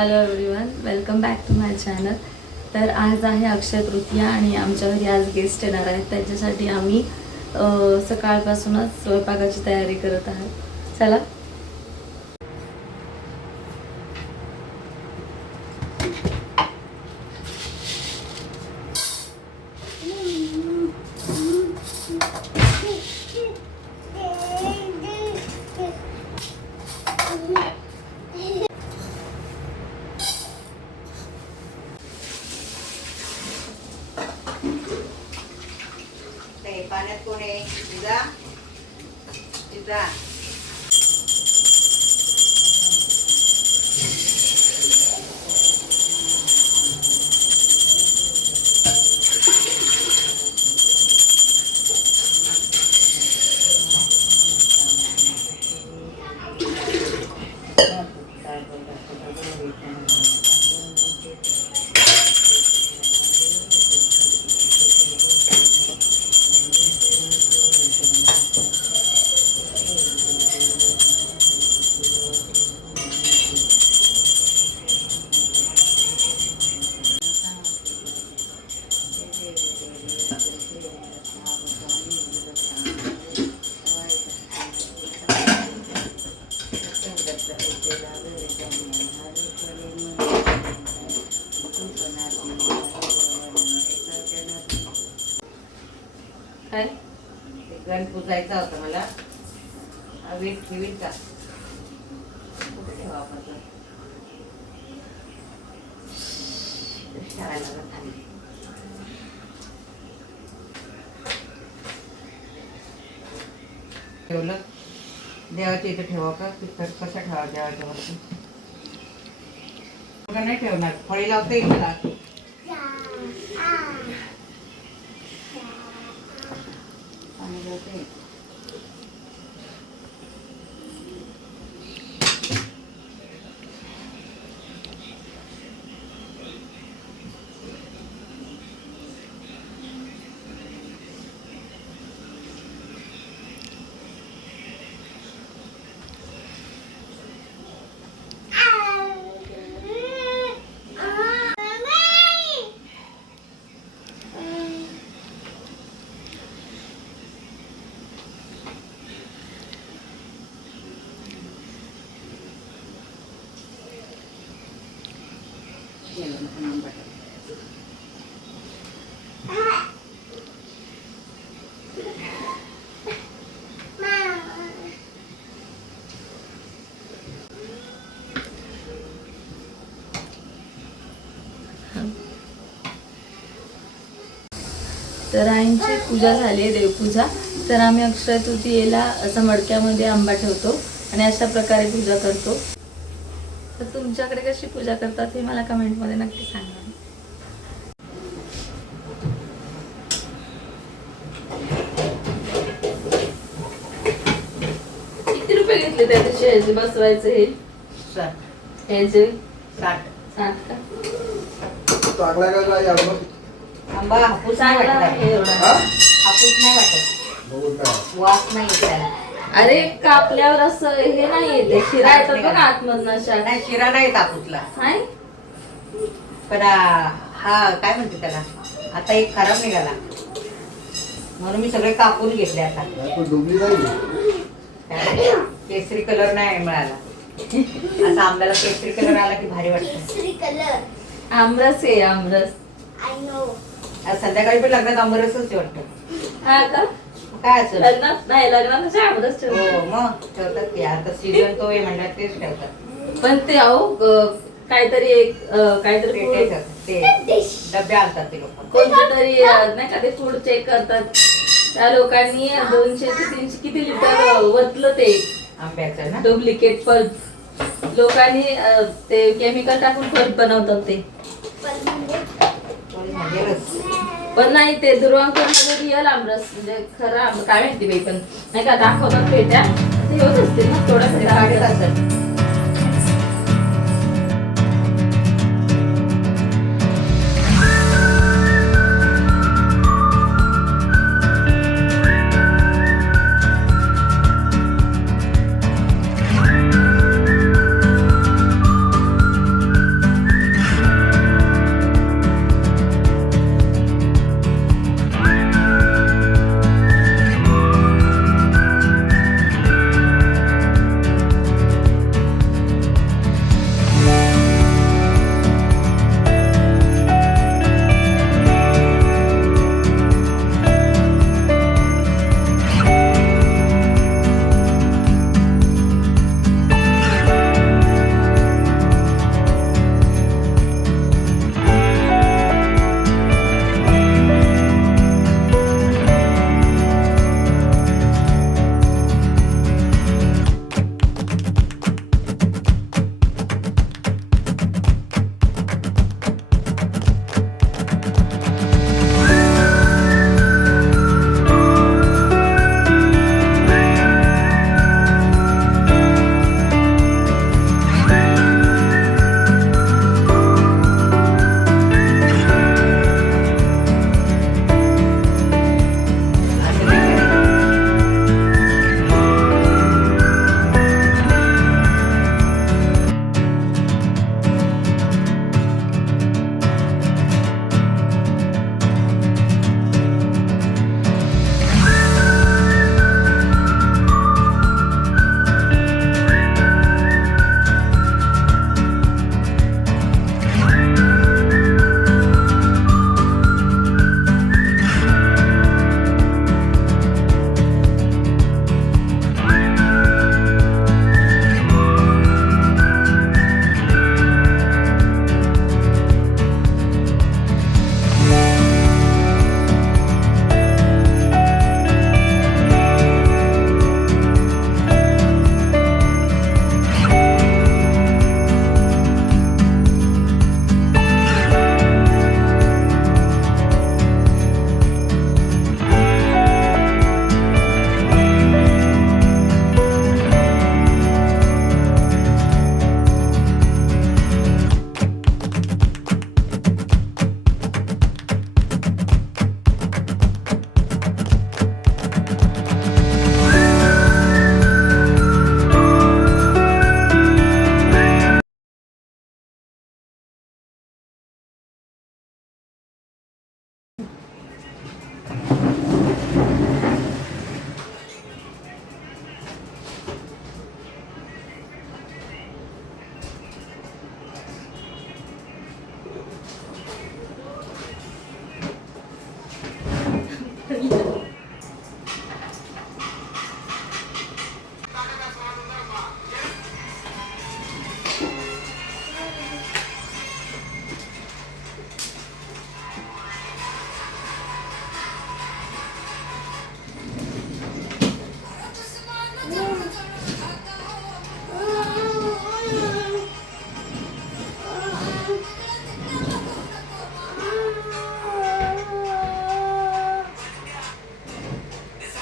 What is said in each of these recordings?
Hello everyone, welcome back to my channel. तर आज आहे अक्षय तृतीया आणि आमच्या घरी आज गेस्ट येणार आहेत. त्याच्यासाठी आम्ही सकाळपासूनच स्वयंपाकाची तयारी करत आहोत. चला. पाण्यात कोण आहे? तुझा तुझा काय गण पुजायचा होता मला. वीट ठेवील का? कुठे ठेवा आपण? ठेवलं. देवाच्या इथे ठेवा का? कसं ठेवा देवाच्या वरती? नाही ठेवणार. फळी लावता येईल मला. पाणी लावता येईल. तर आईंची पूजा झाली आहे, देवपूजा. तर आम्ही अक्षय तृतीयेला असं मडक्यामध्ये आंबा ठेवतो आणि अशा प्रकारे पूजा करतो. तर तुमच्याकडे कशी पूजा करतात हे मला कमेंटमध्ये नक्की सांगा. किती रुपये घेतले त्या दिवशी ह्याचे बसवायचे? हे 60. 60 का? चांगला का काय यार? आंबा हापूस नाही वाटत. हापूस नाही वाटत. वास नाही येत त्याला. अरे कापल्यावर असं हे नाही येते, शिरा येतात बघ आतमधनं अशा. नाही, शिरा नाही येत हापूसला. नाही पण हा काय म्हणते त्याला, आता एक खराब निघाला म्हणून मी सगळे कापून घेतले. आता केसरी कलर नाही मिळाला. असा आंब्याला केसरी कलर आला की भारी वाटत. आमरस आहे, आमरस. आज संध्याकाळी पण लग्नात आंबरसच वाटतं. हा का? काय असेल लग्नात नाही, लग्नात असे आमरस ठेवतो. हो मग ठेवतात की. आता सीझन तो आहे म्हणल्यावर तेच ठेवतात. पण ते अहो काहीतरी एक काहीतरी ते food- ठेवतात. ते डबे आणतात ते लोक. कोणतं तरी नाही का ते फूड चेक करतात. त्या लोकांनी 200 ते 300 किती लिटर वतलं ते आंब्याचं ना. Duplicate pulp. लोकांनी ते केमिकल टाकून पल्प बनवतात ते. म्हणजे रस. पण नाही, ते दुर्वांकर रिअल आमरस म्हणजे खरं काय माहिती बाई. पण नाही का दाखवतात पेट्या ते होत असते ना थोडं असेल.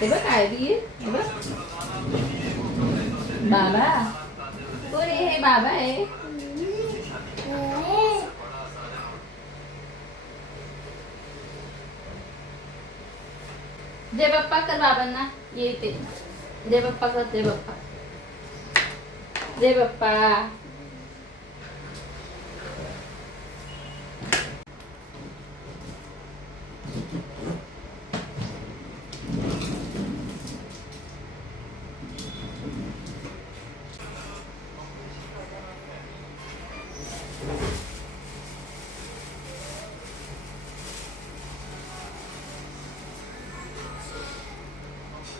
ते बघ काय बी आहे. हे बघ बाबा कोण आहे? हे बाबा आहे. जय बाप्पा कर बाबांना. येते जय बाप्पा कर. जय बाप्पा. जय बाप्पा.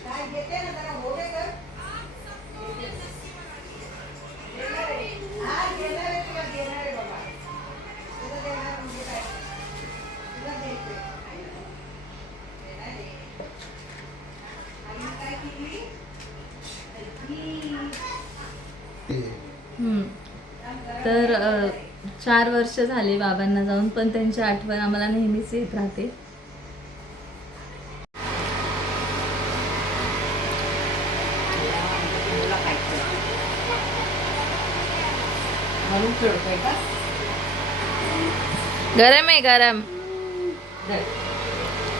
काय घेते ना जरा हो रे गं. हा घेणार आहे तुला घेणार आहे बाबा. तुला देणार म्हणजे काय? तुला द्यायचंय. देणार आहे. आणि काय केली? तर 4 वर्ष झाले बाबांना जाऊन, पण त्यांची आठवण आम्हाला नेहमीच येत राहते. तुला खायचं. म्हणून चढतोय का? गरम आहे गरम. धर.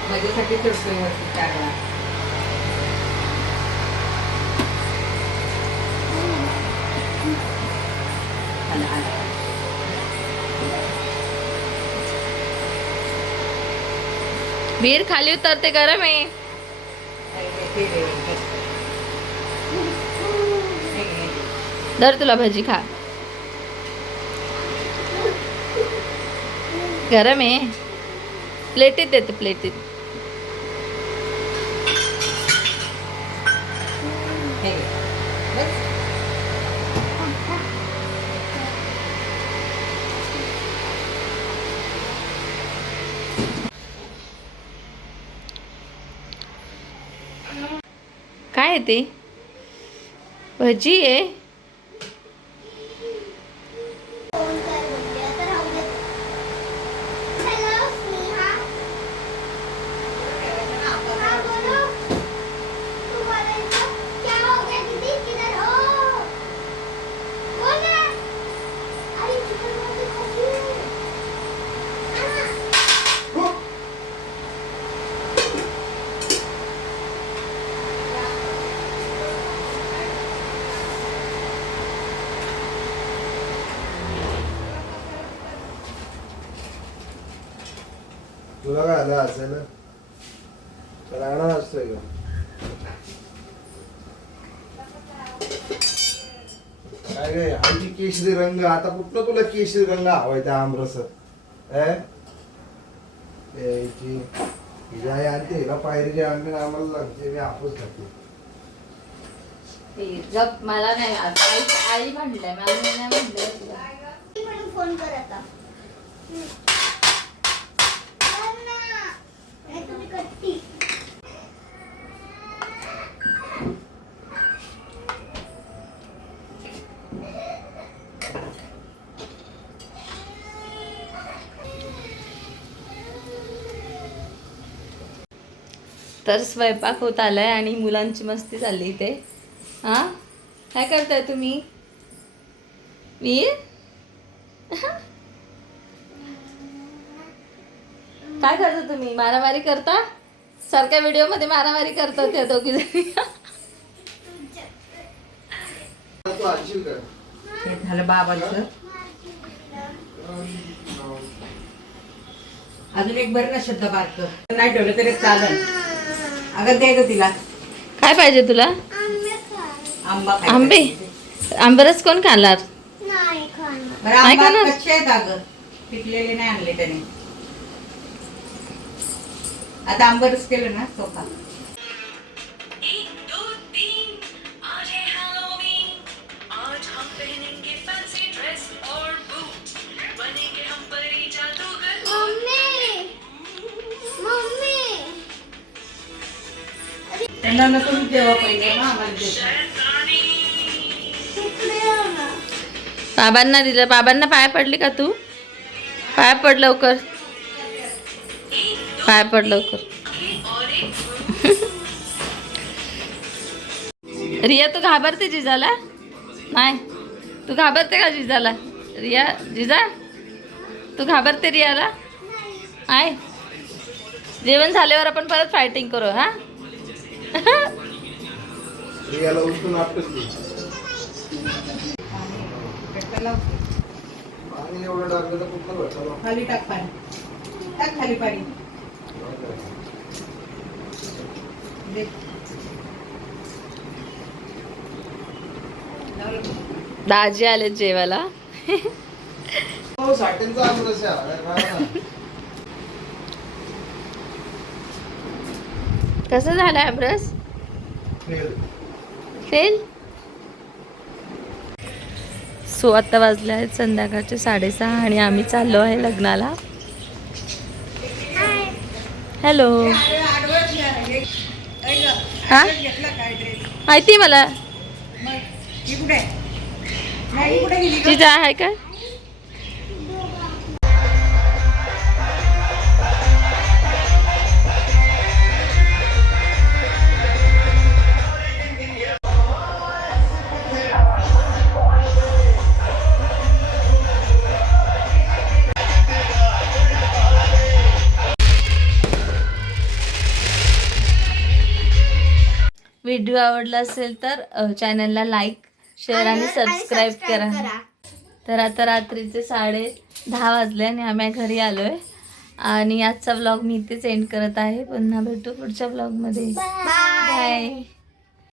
माझ्यासाठी चढतोय वरती 4 वेळा. आला, आला. वीर खाली उतरते, गरम आहे. हे घे, हे घे. धर तुला भजी खा. गरम आहे. प्लेटीत देते, प्लेटीत. हे घे. बस. काय आहे ते? भजी आहे. तुला काय आलं असेल राहणार असतोय का? काय काय हळदी केशरी रंग, आता कुठलं तुला केशरी रंग हवाय त्या आमरसात? हिची आई आणते हिला पायरीची आणणे आम्हाला लागते, मी आपच खाते. जप मला नाही. आई म्हणलंय, मला नाही म्हणलंय तुला. फोन कर आता. तर स्वयंपाक होत आलाय आणि मुलांची मस्ती चालली इथे. हा काय करताय तुम्ही? वीर काय करता तुम्ही? मारामारी करता? सारख्या व्हिडिओ मध्ये मारामारी करतात त्या दोघी जणी. तू आणशील का? हे झालं बाबांचं. अजून एक बरं ना शब्द बारक नाही ठेवलं तरी चालेल. अगं दे ग तिला. काय पाहिजे तुला? आंबा खायचा. आंबे? आंबरस कोण खाणार? नाही खाणार. बरं नाही आंबा खाणार? कच्चे आहेत अगं, पिकलेले नाही आणले त्याने. आता आंबरस केलं ना सोपा. त्यांना नको मी जेव्हा पहिले ना आम्हाला देतो. बाबांना दिलं. बाबांना पाया पडली का तू? पाया पड लवकर. पाया पड लवकर. रिया तू घाबरते जिजाला? नाही तू घाबरते का जिजाला? रिया जिजा तू घाबरते रियाला? आहे जेवण झाल्यावर आपण परत फायटिंग करू हा. याला उचलून आपटच दे. पाणी एवढं टाकलं तर कुठलं भेटलं? खाली टाक पाणी, टाक खाली पाणी दे. दाजी आले जेवायला. हो, साठेंचा आमरस आहे. काय ना. कसं झालं आमरस? फेल. फेल. सो आता वाजले आहेत संध्याकाळचे 6:30 आणि आम्ही चाललो आहे लग्नाला. हॅलो. हा माहिती मला. तिचा आहे का? व्हिडिओ आवडला असेल तर चॅनलला लाईक शेअर आणि सबस्क्राईब करा. तर आता रात्रीचे 10:30 वाजले आणि आम्ही घरी आलो आहे आणि आजचा व्लॉग मी इथेच एंड करत आहे. पुन्हा भेटू पुढच्या व्लॉगमध्ये. बाय.